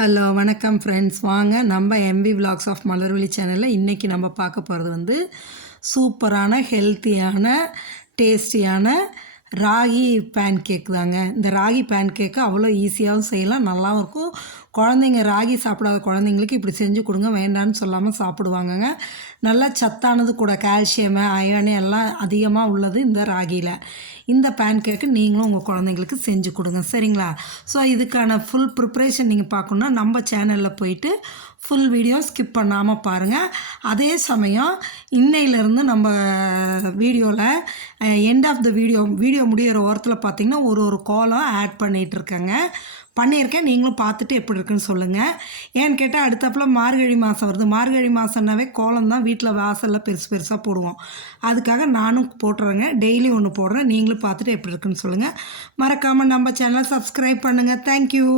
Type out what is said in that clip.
Hello வணக்கம் friends. வாங்க நம்ம எம்பி விலாக்ஸ் ஆஃப் மலர்விழி சேனலில் இன்றைக்கி நம்ம பார்க்க போகிறது வந்து சூப்பரான ஹெல்த்தியான டேஸ்டியான ராகி பேன் கேக் தாங்க. இந்த ராகி பேன் கேக்கு அவ்வளோ ஈஸியாகவும் செய்யலாம், நல்லாவும் இருக்கும். குழந்தைங்க ராகி சாப்பிடாத குழந்தைங்களுக்கு இப்படி செஞ்சு கொடுங்க, வேண்டான்னு சொல்லாமல் சாப்பிடுவாங்கங்க. நல்லா சத்தானது கூட, கால்சியமு அயனு எல்லாம் அதிகமாக உள்ளது இந்த ராகியில். இந்த பேன் கேக்கு நீங்களும் உங்கள் குழந்தைங்களுக்கு செஞ்சு கொடுங்க, சரிங்களா? ஸோ இதுக்கான ஃபுல் ப்ரிப்ரேஷன் நீங்கள் பார்க்கணுன்னா நம்ம சேனலில் போயிட்டு ஃபுல் வீடியோ ஸ்கிப் பண்ணாமல் பாருங்கள். அதே சமயம் இன்னையிலேருந்து நம்ம வீடியோவில் எண்ட் ஆஃப் த வீடியோ முடிகிற ஓரத்தில் பார்த்திங்கன்னா ஒரு கோலம் ஆட் பண்ணியிருக்கேன். நீங்களும் பார்த்துட்டு எப்படி இருக்குன்னு சொல்லுங்கள். ஏன்னு கேட்டால் அடுத்தப்பில் மார்கழி மாதம் வருது. மார்கழி மாதம்னாவே கோலம் தான் வீட்டில் வாசலில் பெருசாக போடுவோம். அதுக்காக நானும் போட்டுறேங்க, டெய்லி ஒன்று போடுறேன். நீங்களும் பார்த்துட்டு எப்படி இருக்குன்னு சொல்லுங்கள். மறக்காமல் நம்ம சேனலை சப்ஸ்கிரைப் பண்ணுங்கள். தேங்க்யூ.